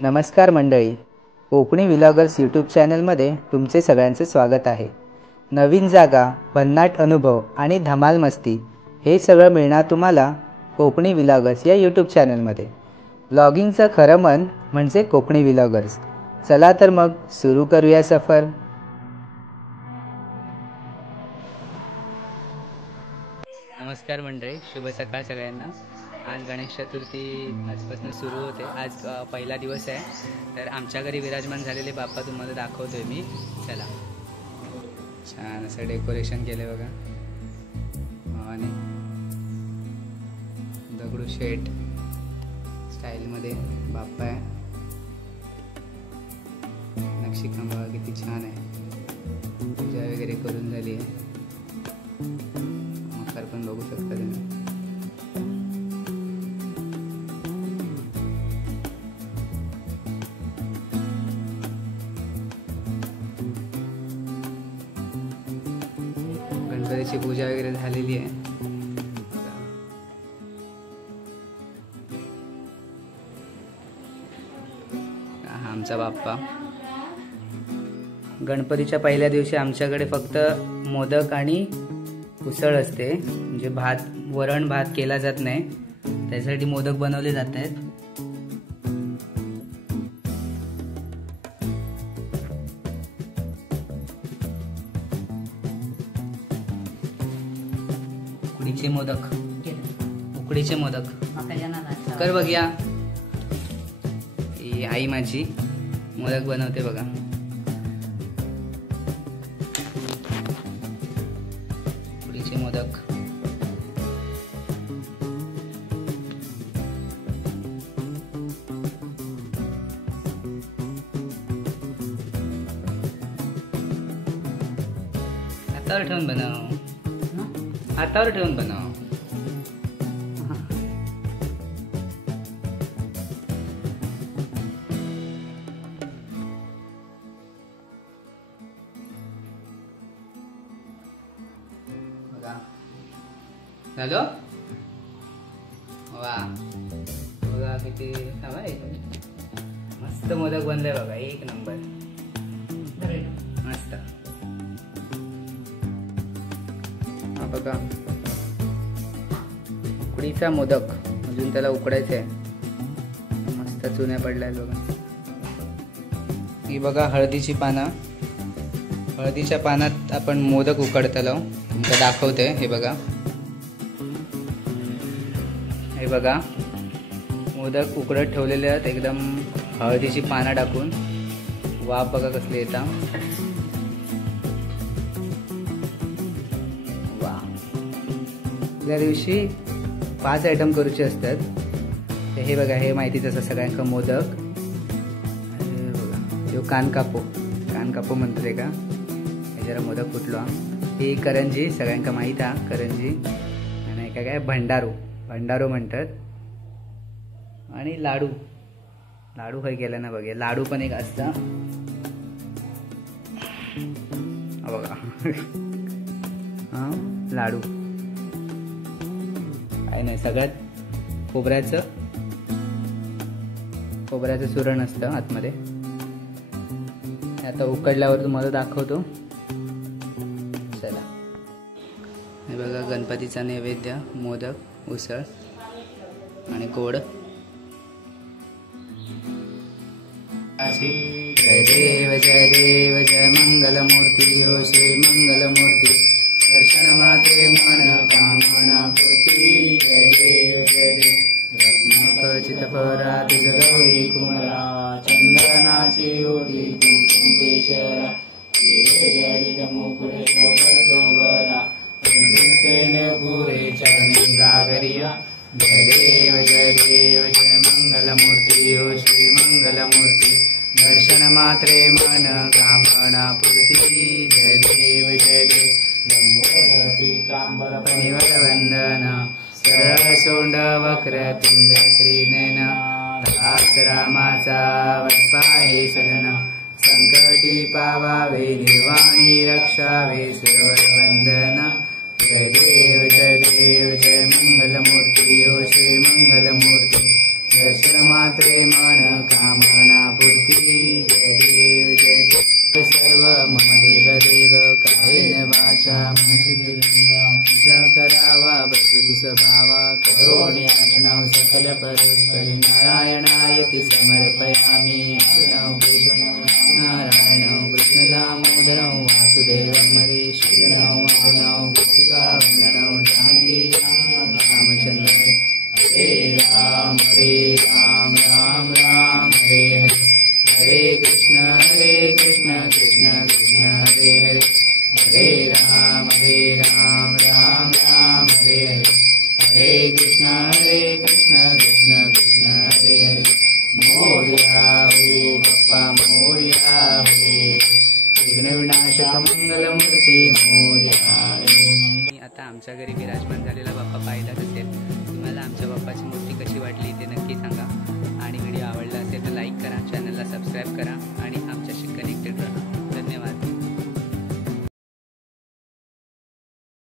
नमस्कार मंडळी, Konkani vloggers YouTube चॅनलमध्ये तुमचे सगळ्यांचे स्वागत आहे। नवीन जागा, भन्नाट अनुभव आणि धमाल मस्ती हे सगळं मिळणार तुम्हाला कोकणी व्लॉगर्स या यूट्यूब चॅनलमध्ये। व्लॉगिंगचं खरं मन म्हणजे कोकणी व्लॉगर्स। चला तर मग सुरू करूया सफर। नमस्कार मंडळी, शुभ सकाळ सगळ्यांना। आज गणेश चतुर्थी आजपासून सुरू होते। आज पहिला दिवस आहे, तर आमच्या घरी विराजमान झालेले बाप्पा तुम्हाला दाखवतोय मी। चला, छान असं डेकोरेशन केलं बघा, आणि दगडूशेठ स्टाईलमध्ये बाप्पा आहे। नक्षीकाम बघा किती छान आहे, पूजा वगैरे करून झाली आहे। नमस्कार पण बघू शकता तुम्ही। गणपतीची पूजा वगैरे झालेली आहे। हा आमचा बाप्पा। गणपतीच्या पहिल्या दिवशी आमच्याकडे फक्त मोदक आणि उसळ असते, म्हणजे भात, वरण भात केला जात नाही, त्यासाठी मोदक बनवले जात आहेत। उकडीचे मोदक, उकडीचे मोदक कर बघूया। ही आई माझी मोदक बनवते बघा। उकडीचे मोदक, हातावर ठेवून बनव, हातावर ठेवून बनव। हॅलो, वा बघा किती मस्त मोदक बनले बघा, एक नंबर मस्त। हा बघा उकडीचा मोदक, अजून त्याला उकडायचं आहे, मस्त चुन्या पडल्या बघा। ही बघा हळदीची पानं, हळदीच्या पानात आपण मोदक उकडतलो, तुमचं दाखवते। हे बघा, हे बघा मोदक उकडत ठेवलेले आहेत, एकदम हळदीची पानं टाकून। वाफ बघा कसली येता, वा। त्या दिवशी 5 आयटम करूचे असतात। हे बघा, हे माहितीच असं सगळ्यांका मोदक। बघा जो कान कापो म्हणते का, हे जरा मोदक फुटलो। ही करंजी सगळ्यांका माहीत आहे, करंजी। आणि काय भंडारो म्हणतात। आणि लाडू काही केलं ना बघे, लाडू पण एक असता बघा। हा लाडू काय नाही, सगळ्यात खोबऱ्याचं सुरण असतं आतमध्ये। आता उकडल्यावर तुम्हाला दाखवतो। चला, हे बघा गणपतीचा नैवेद्य, मोदक, उसळ आणि गोड। जय देव जय देव जय मंगलमूर्ती, हो श्री मंगलमूर्ती। दर्शन मात्रे मन कामना पूर्ती। जय देव जय देव। रत्नाखचित परात गौरी कुमरा, चंदनाची ओटी कुंकुम केशरा। जडित मुकुट शोभरा, पुरे चरणी गागरिया। जय देव जय देव जय मंगलमूर्ती, हो श्री मंगलमूर्ती। दर्शन मात्रे मन कामना पूर्ती। जय देव जय देव। लंबोदर पीतांबर परिमल वंदन, सरळ सोंड वक्रतुंड त्रिनयन। दास रामाचा वटपाहे सदन, संकटी पावावे निर्वाणी रक्षावे सुरवर वंदन। जय देव जय देव जय मंगलमूर्ती, हो श्री मंगलमूर्ती। दर्शन मात्र प्रेमण कामना बुद्धी जय देव जय देव सर्व मम देव देव कायेन वाचा मनसेंद्रिया पूजा करावा प्रकृती स्वभावा करोमि आचरणं सकल परस्परि नारायणायति समर्पयामि कृष्णं केशवं नारायणं कृष्ण दामोदरं वासुदेवं हरीशनं वन्दनं गोपिका वन्दनं जानकी रामचन्द्र हरे राम राम राम हरे हरे हरे कृष्ण कृष्ण कृष्ण हरे हरे हरे राम राम राम हरे हरे हरे कृष्ण कृष्ण कृष्ण हरे हरे मोरया हो बाप्पा मोरया हो विघ्न विनाशक मंगलमूर्ती मोरया हो। आता आमच्या घरी विराजमान झालेला बाप्पा पाहिलाच असेल। तुम्हाला आमच्या बाप्पाची मूर्ती कशी वाटली ते नक्की सांगा आणि व्हिडिओ आवडला असेल तर लाईक करा, चॅनलला सबस्क्राईब करा आणि आमच्या शिकणे